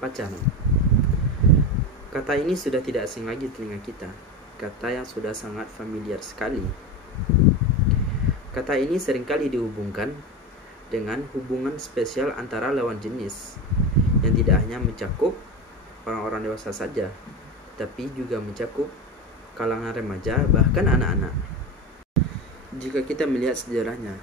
Pacaran. Kata ini sudah tidak asing lagi di telinga kita. Kata yang sudah sangat familiar sekali. Kata ini seringkali dihubungkan dengan hubungan spesial antara lawan jenis yang tidak hanya mencakup orang-orang dewasa saja, tapi juga mencakup kalangan remaja, bahkan anak-anak. Jika kita melihat sejarahnya,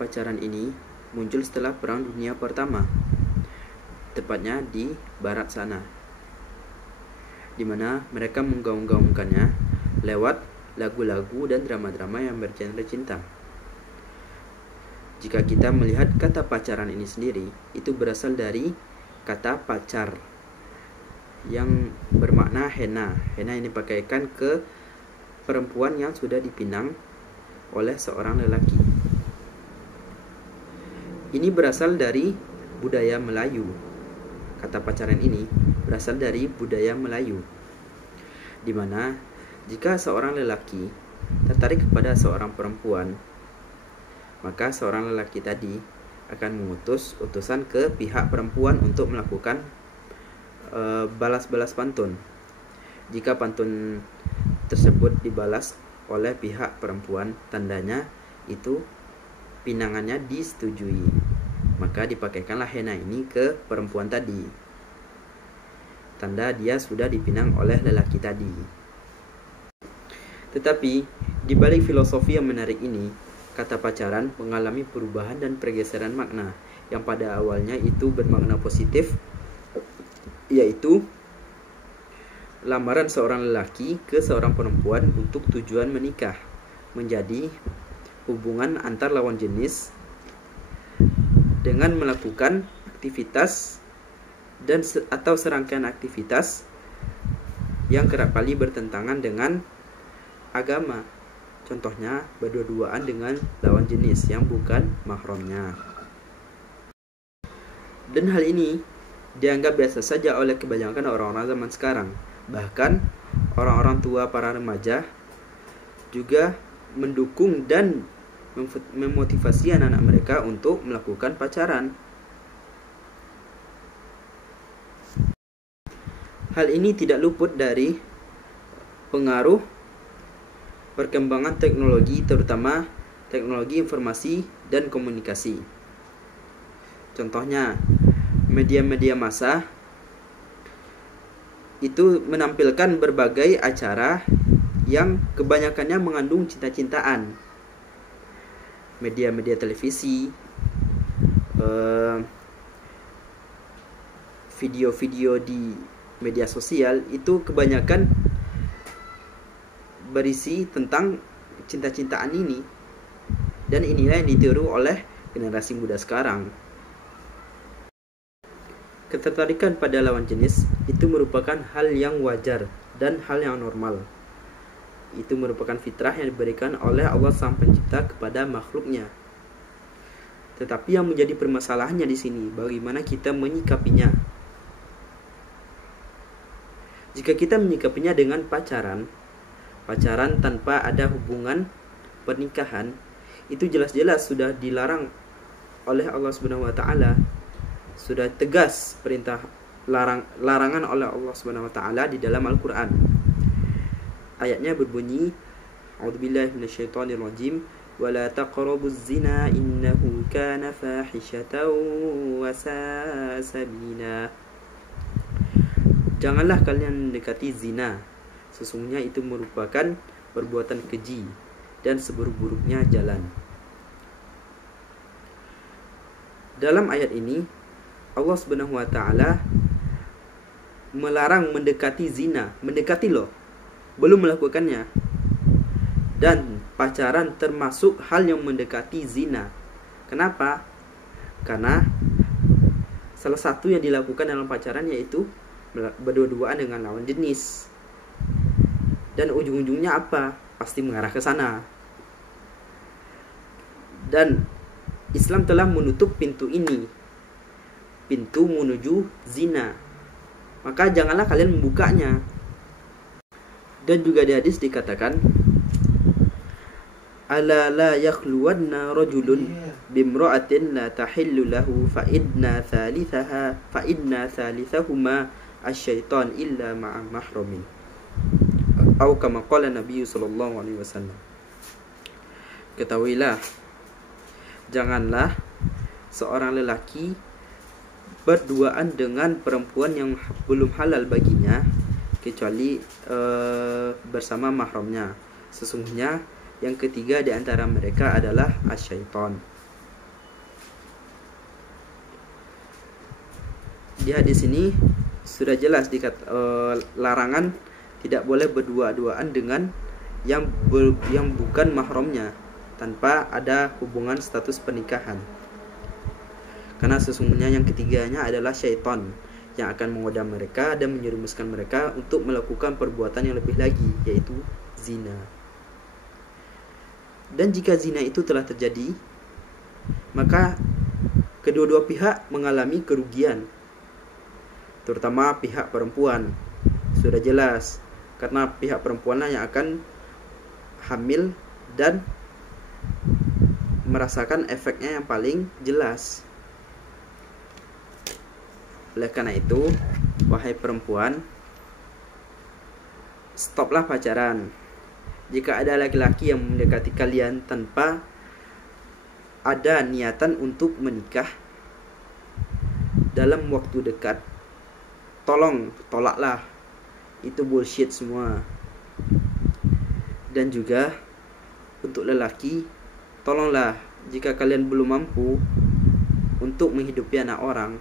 pacaran ini muncul setelah Perang Dunia Pertama, tepatnya di barat sana, di mana mereka menggaung-gaungkannya lewat lagu-lagu dan drama-drama yang bergenre cinta. Jika kita melihat kata pacaran ini sendiri, itu berasal dari kata pacar yang bermakna henna. Henna ini dipakaikan ke perempuan yang sudah dipinang oleh seorang lelaki. Ini berasal dari budaya Melayu. Kata pacaran ini berasal dari budaya Melayu, di mana jika seorang lelaki tertarik kepada seorang perempuan, maka seorang lelaki tadi akan mengutus utusan ke pihak perempuan untuk melakukan balas-balas pantun. Jika pantun tersebut dibalas oleh pihak perempuan, tandanya itu pinangannya disetujui. Maka dipakaikanlah henna ini ke perempuan tadi, tanda dia sudah dipinang oleh lelaki tadi. Tetapi di balik filosofi yang menarik ini, kata pacaran mengalami perubahan dan pergeseran makna yang pada awalnya itu bermakna positif, yaitu lamaran seorang lelaki ke seorang perempuan untuk tujuan menikah, menjadi hubungan antar lawan jenis dengan melakukan aktivitas atau serangkaian aktivitas yang kerap kali bertentangan dengan agama. Contohnya berdua-duaan dengan lawan jenis yang bukan mahramnya. Dan hal ini dianggap biasa saja oleh kebanyakan orang-orang zaman sekarang. Bahkan orang-orang tua para remaja juga mendukung dan memotivasi anak-anak mereka untuk melakukan pacaran. Hal ini tidak luput dari pengaruh perkembangan teknologi, terutama teknologi informasi dan komunikasi. Contohnya, media-media massa itu menampilkan berbagai acara yang kebanyakannya mengandung cinta-cintaan. Media-media televisi, video-video di media sosial itu kebanyakan berisi tentang cinta-cintaan ini, dan inilah yang ditiru oleh generasi muda sekarang. Ketertarikan pada lawan jenis itu merupakan hal yang wajar dan hal yang normal. Itu merupakan fitrah yang diberikan oleh Allah Sang Pencipta kepada makhluknya. Tetapi yang menjadi permasalahannya di sini, bagaimana kita menyikapinya. Jika kita menyikapinya dengan pacaran tanpa ada hubungan pernikahan, itu jelas-jelas sudah dilarang oleh Allah Subhanahu wa taala. Sudah tegas perintah larangan oleh Allah Subhanahu wa taala di dalam Al-Qur'an. Ayatnya berbunyi, A'udzubillahi minasyaitonirrajim, wa la taqrabuz zina innahu kana fahishatan wa sa'a sabila. Janganlah kalian mendekati zina, sesungguhnya itu merupakan perbuatan keji dan seburuk-buruknya jalan. Dalam ayat ini, Allah Subhanahu wa taala melarang mendekati zina, mendekati loh, belum melakukannya. Dan pacaran termasuk hal yang mendekati zina. Kenapa? Karena salah satu yang dilakukan dalam pacaran yaitu berdua-duaan dengan lawan jenis. Dan ujung-ujungnya apa? Pasti mengarah ke sana. Dan Islam telah menutup pintu ini, pintu menuju zina. Maka janganlah kalian membukanya. Dan juga di hadis dikatakan, ala la yakhluwanna rajulun bimra'atin la tahillu lahu fa inna thalithahuma asyaitan illa ma'a mahramin, atau kama qala Nabi sallallahu alaihi wasallam. Ketahuilah, janganlah seorang lelaki berduaan dengan perempuan yang belum halal baginya kecuali bersama mahramnya. Sesungguhnya yang ketiga di antara mereka adalah asyaitan. Di hadis ini sudah jelas larangan tidak boleh berdua-duaan dengan yang bukan mahramnya tanpa ada hubungan status pernikahan. Karena sesungguhnya yang ketiganya adalah syaitan yang akan menggoda mereka dan menyerumuskan mereka untuk melakukan perbuatan yang lebih lagi, yaitu zina. Dan jika zina itu telah terjadi, maka kedua-dua pihak mengalami kerugian, terutama pihak perempuan. Sudah jelas, karena pihak perempuanlah yang akan hamil dan merasakan efeknya yang paling jelas. Oleh karena itu, wahai perempuan, stoplah pacaran. Jika ada laki-laki yang mendekati kalian tanpa ada niatan untuk menikah dalam waktu dekat, tolaklah. Itu bullshit semua. Dan juga untuk lelaki, tolonglah jika kalian belum mampu untuk menghidupi anak orang,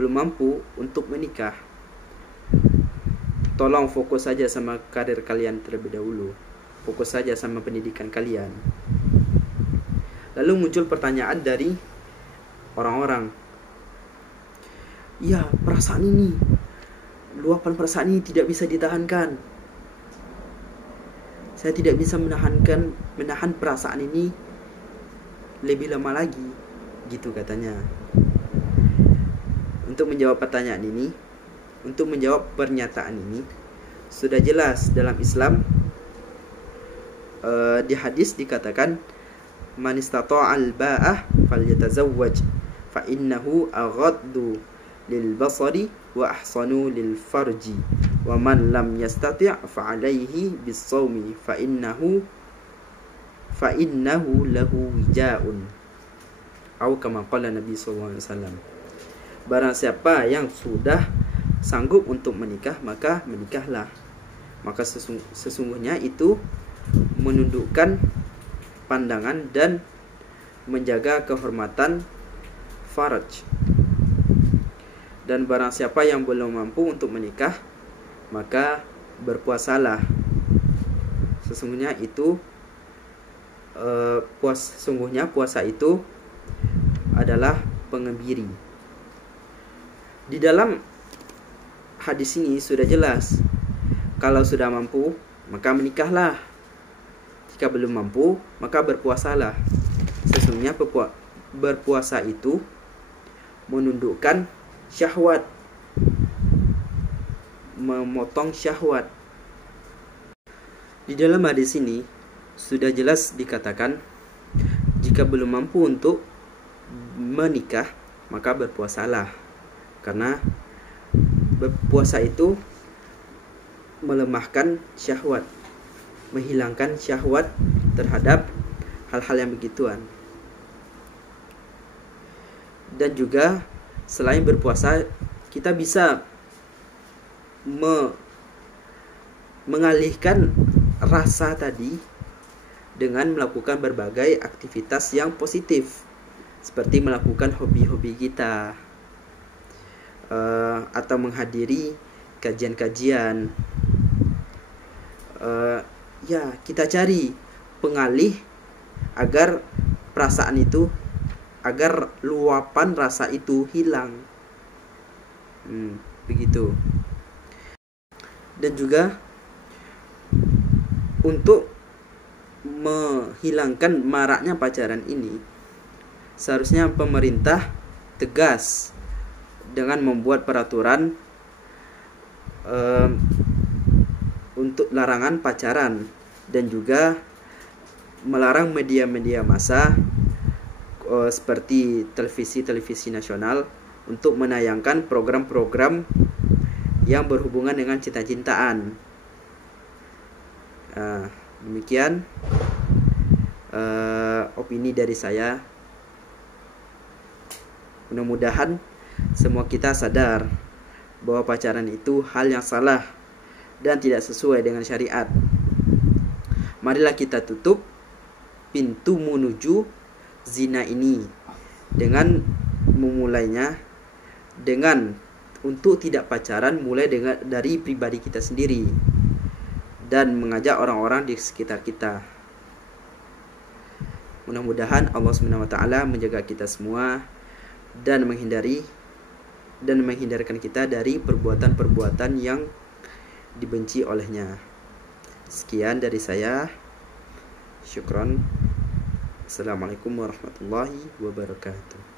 belum mampu untuk menikah, tolong fokus saja sama karir kalian terlebih dahulu. Fokus saja sama pendidikan kalian. Lalu muncul pertanyaan dari orang-orang, ya, perasaan ini, luapan perasaan ini tidak bisa ditahankan. Saya tidak bisa menahan perasaan ini lebih lama lagi, gitu katanya. Untuk menjawab pertanyaan ini, untuk menjawab pernyataan ini, sudah jelas dalam Islam, di hadis dikatakan, man istata'al ba'ah falyatazawwaj fa innahu aghaddu lil basari wa ahsanu lil farji wa man lam yastati' fa alayhi bis sawmi fa innahu lahu wija'un, atau kama qala Nabi sallallahu alaihi wasallam. Barang siapa yang sudah sanggup untuk menikah, maka menikahlah. Maka sesungguhnya itu menundukkan pandangan dan menjaga kehormatan faraj. Dan barang siapa yang belum mampu untuk menikah, maka berpuasalah. Sesungguhnya itu puasa itu adalah pengebiri. Di dalam hadis ini sudah jelas, kalau sudah mampu maka menikahlah, jika belum mampu maka berpuasalah. Sesungguhnya berpuasa itu menundukkan syahwat, memotong syahwat. Di dalam hadis ini sudah jelas dikatakan, jika belum mampu untuk menikah maka berpuasalah. Karena berpuasa itu melemahkan syahwat, menghilangkan syahwat terhadap hal-hal yang begituan. Dan juga selain berpuasa, kita bisa mengalihkan rasa tadi dengan melakukan berbagai aktivitas yang positif, seperti melakukan hobi-hobi kita, atau menghadiri kajian-kajian. Ya, kita cari pengalih agar perasaan itu, agar luapan rasa itu hilang. Begitu. Dan juga untuk menghilangkan maraknya pacaran ini, seharusnya pemerintah tegas dengan membuat peraturan untuk larangan pacaran, dan juga melarang media-media massa seperti televisi nasional untuk menayangkan program-program yang berhubungan dengan cinta-cintaan. Demikian opini dari saya. Mudah-mudahan semua kita sadar bahwa pacaran itu hal yang salah dan tidak sesuai dengan syariat. Marilah kita tutup pintu menuju zina ini dengan memulainya dengan untuk tidak pacaran mulai dari pribadi kita sendiri dan mengajak orang-orang di sekitar kita. Mudah-mudahan Allah SWT menjaga kita semua dan menghindarkan kita dari perbuatan-perbuatan yang dibenci olehnya. Sekian dari saya. Syukron. Assalamualaikum warahmatullahi wabarakatuh.